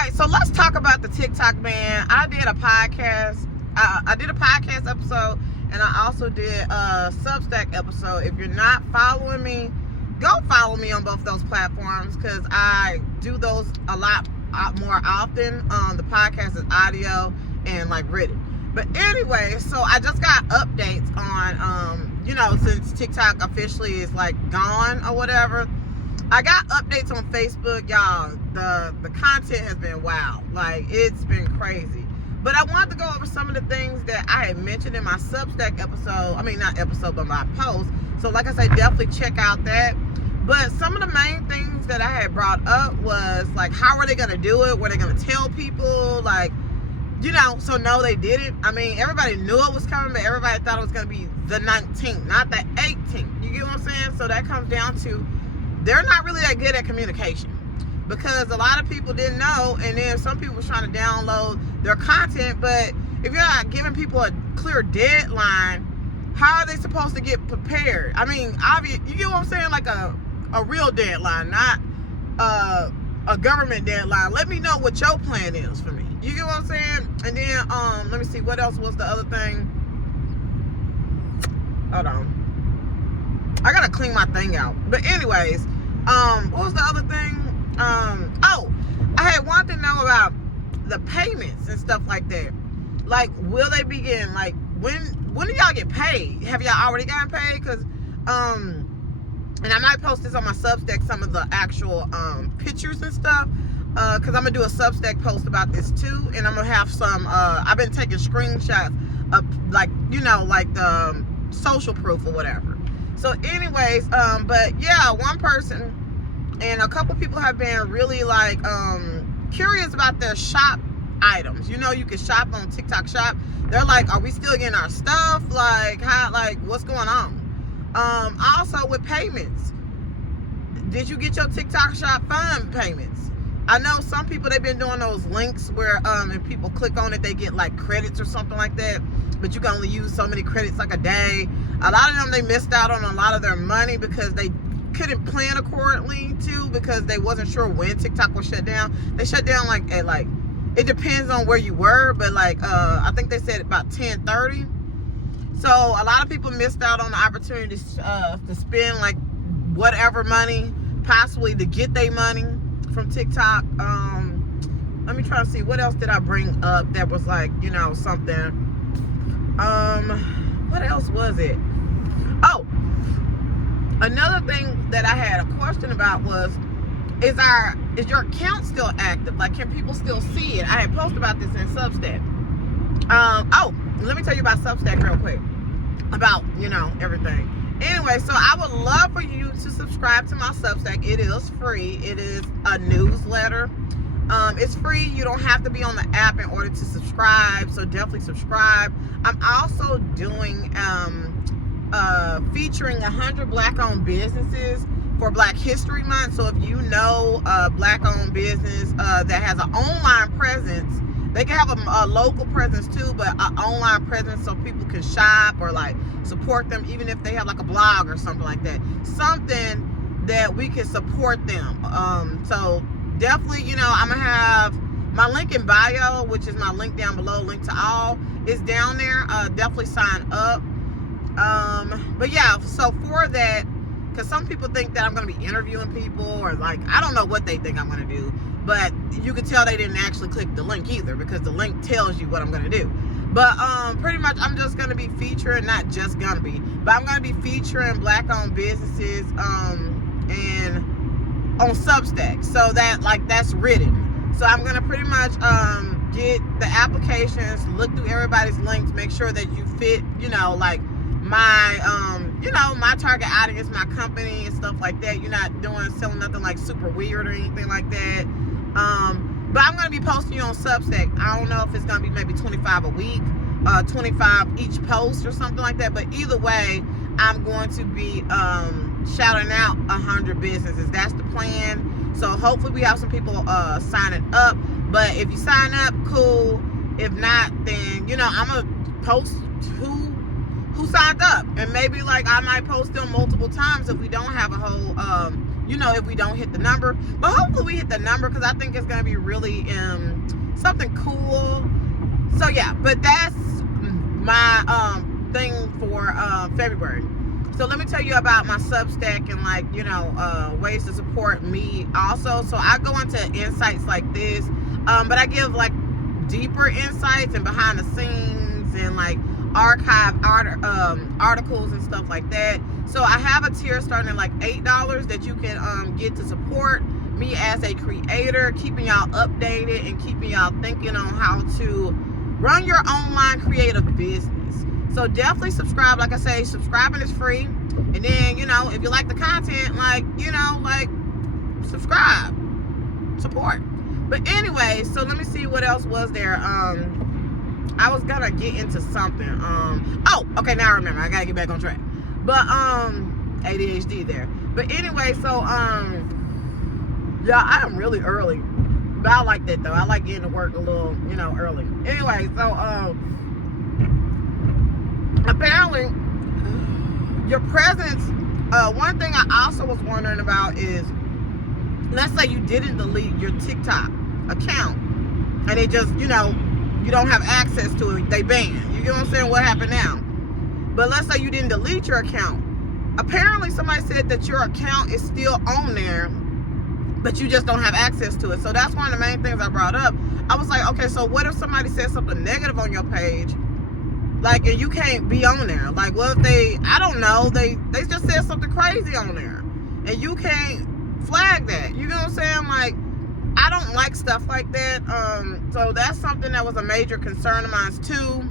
anyway, so let's talk about the TikTok ban. I did a podcast. I did a podcast episode, and I also did a Substack episode. If you're not following me, go follow me on both those platforms because I do those a lot more often. The podcast is audio and like written. But anyway, so I just got updates on, since TikTok officially is like gone or whatever. I got updates on Facebook, y'all. The content has been wild. Like, it's been crazy. But I wanted to go over some of the things that I had mentioned in my Substack episode. I mean, not episode, but my post. So, like I said, definitely check out that. But some of the main things that I had brought up was, like, how are they going to do it? Were they going to tell people? Like, so no, they didn't. I mean, everybody knew it was coming, but everybody thought it was going to be the 19th, not the 18th. You get what I'm saying? So that comes down to they're not really that good at communication because a lot of people didn't know, and then some people were trying to download their content, but if you're not giving people a clear deadline, how are they supposed to get prepared? I mean, you get what I'm saying? Like a real deadline, not a government deadline. Let me know what your plan is for me. You get what I'm saying? And then, let me see, what else was the other thing? Hold on. I gotta clean my thing out. But anyways, what was the other thing? I had wanted to know about the payments and stuff like that. Like, will they begin? Like, when do y'all get paid? Have y'all already gotten paid? Because, and I might post this on my Substack, some of the actual pictures and stuff. Because I'm gonna do a Substack post about this too, and I'm gonna have some. I've been taking screenshots of like the social proof or whatever. So, anyways, but yeah, one person and a couple people have been really like curious about their shop items. You can shop on TikTok Shop. They're like, are we still getting our stuff? Like, how? Like, what's going on? Also with payments, did you get your TikTok Shop fund payments? I know some people, they've been doing those links where if people click on it, they get like credits or something like that, but you can only use so many credits like a day. A lot of them, they missed out on a lot of their money because they couldn't plan accordingly too, because they wasn't sure when TikTok was shut down. They shut down it depends on where you were, but I think they said about 10:30. So a lot of people missed out on the opportunity to spend like whatever money possibly to get their money from TikTok. Let me try to see, what else did I bring up that was like, something. What else was it? Oh, another thing that I had a question about was, is your account still active? Like, can people still see it? I had posted about this in Substack. Let me tell you about Substack real quick. About, everything. Anyway, so I would love for you to subscribe to my Substack. It is free. It is a newsletter. It's free. You don't have to be on the app in order to subscribe, so definitely subscribe. I'm also doing featuring 100 Black-owned businesses for Black History Month. So if you know a Black-owned business that has an online presence, they can have a local presence too, but an online presence so people can shop or like support them, even if they have like a blog or something like that. Something that we can support them. So definitely, I'm gonna have my link in bio, which is my link down below, link to all, is down there. Definitely sign up. But yeah, so for that, because some people think that I'm going to be interviewing people, or like, I don't know what they think I'm going to do, but you can tell they didn't actually click the link either, because the link tells you what I'm going to do. But pretty much I'm just going to be featuring, not just going to be, but I'm going to be featuring Black-owned businesses and on Substack, so that that's written. So I'm going to pretty much get the applications, look through everybody's links, make sure that you fit, like my my target audience, my company and stuff like that. You're not selling nothing like super weird or anything like that. But I'm going to be posting you on Substack. I don't know if it's going to be maybe 25 a week, 25 each post or something like that, but either way, I'm going to be shouting out 100 businesses. That's the plan. So hopefully we have some people signing up. But if you sign up, cool. If not, then I'm gonna post who signed up, and maybe like I might post them multiple times if we don't have a whole you know, if we don't hit the number. But hopefully we hit the number, because I think it's going to be really something cool. So yeah, but that's my thing for February. So let me tell you about my Substack and, like, you know, ways to support me also. So I go into insights like this, but I give like deeper insights and behind the scenes and like archive articles and stuff like that. So I have a tier starting at like $8 that you can get to support me as a creator, keeping y'all updated and keeping y'all thinking on how to run your online creative business. So definitely subscribe. Like I say, subscribing is free. And then, you know, if you like the content, like, you know, like, subscribe, support. But anyway, so let me see what else was there. I was gonna get into something. Oh, okay, now I remember. I gotta get back on track. But ADHD there. But anyway, so yeah, I am really early. But I like that though. I like getting to work a little, you know, early. Anyway, so apparently your presence, one thing I also was wondering about is, let's say you didn't delete your TikTok account and it just, you know, you don't have access to it, they ban. You get what I'm saying? What happened now? But let's say you didn't delete your account. Apparently somebody said that your account is still on there, but you just don't have access to it. So that's one of the main things I brought up. I was like, okay, so what if somebody said something negative on your page, like, and you can't be on there? Like, what if they, I don't know, they just said something crazy on there and you can't flag that? You know what I'm saying? Like, I don't like stuff like that. So that's something that was a major concern of mine too.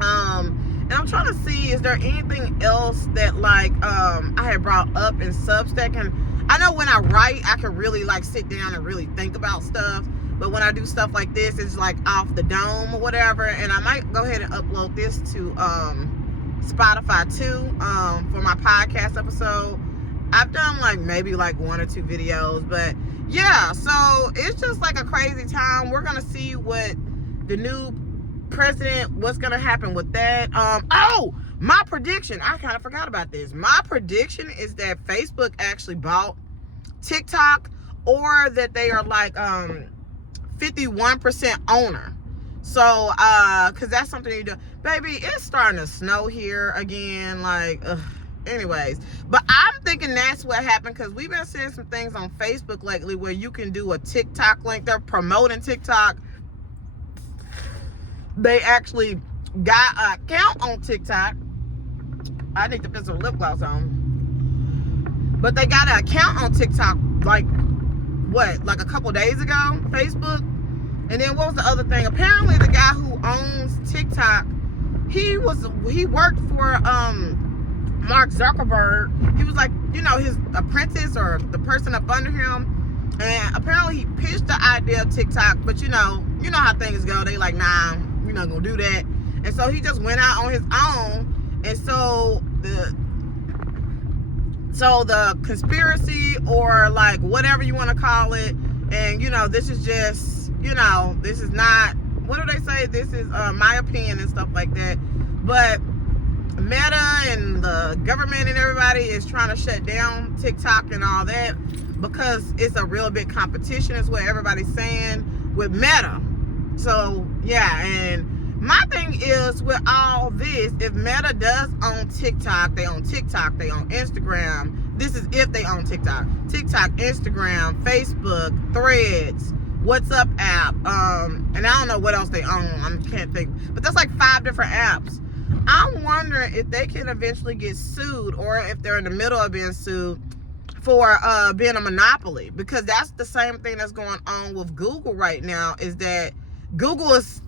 And I'm trying to see, is there anything else that, like, I had brought up in Substack? And I know when I write, I can really, like, sit down and really think about stuff. But when I do stuff like this, it's like off the dome or whatever. And I might go ahead and upload this to Spotify too, for my podcast episode. I've done like maybe like 1 or 2 videos, but yeah, so it's just like a crazy time. We're gonna see what the new president, what's gonna happen with that. Oh, my prediction, I kind of forgot about this. My prediction is that Facebook actually bought TikTok, or that they are like 51% owner. So because that's something you do. Baby, it's starting to snow here again, like anyways, but I'm thinking that's what happened, because we've been seeing some things on Facebook lately where you can do a TikTok link. They're promoting TikTok. They actually got an account on TikTok. I need to put some lip gloss on. But they got an account on TikTok like a couple days ago, Facebook. And then what was the other thing? Apparently the guy who owns TikTok, he worked for Mark Zuckerberg. He was like, you know, his apprentice or the person up under him. And apparently he pitched the idea of TikTok, but you know how things go. They like, nah, we're not gonna do that. And so he just went out on his own. And so the conspiracy, or like whatever you want to call it, and you know, this is just, you know, this is not, what do they say? This is my opinion and stuff like that. But Meta and the government and everybody is trying to shut down TikTok and all that, because it's a real big competition, is what everybody's saying, with Meta. So yeah, and my thing is with all this, if Meta does own TikTok, they own Instagram. This is if they own TikTok, Instagram, Facebook, Threads, WhatsApp app, and I don't know what else they own. I can't think, but that's like 5 different apps. I'm wondering if they can eventually get sued, or if they're in the middle of being sued for being a monopoly, because that's the same thing that's going on with Google right now, is that Google is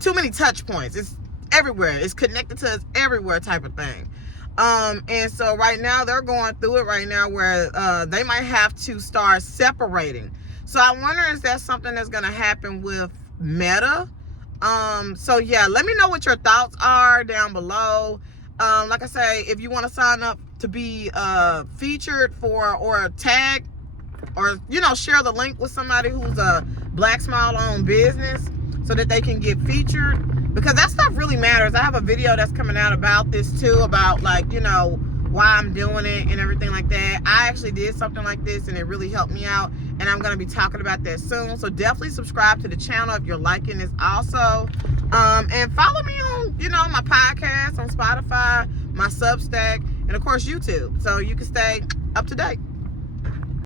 too many touch points. It's everywhere. It's connected to us everywhere type of thing. And so right now they're going through it right now where they might have to start separating. So I wonder if that's something that's going to happen with Meta. So yeah, let me know what your thoughts are down below. Like I say, if you want to sign up to be featured for, or tag, or you know, share the link with somebody who's a Black small owned business, so that they can get featured, because that stuff really matters. I have a video that's coming out about this too, about like, you know, why I'm doing it and everything like that. I actually did something like this and it really helped me out, and I'm going to be talking about that soon. So definitely subscribe to the channel if you're liking this also. And follow me on, my podcast on Spotify, my Substack, and of course YouTube, so you can stay up to date.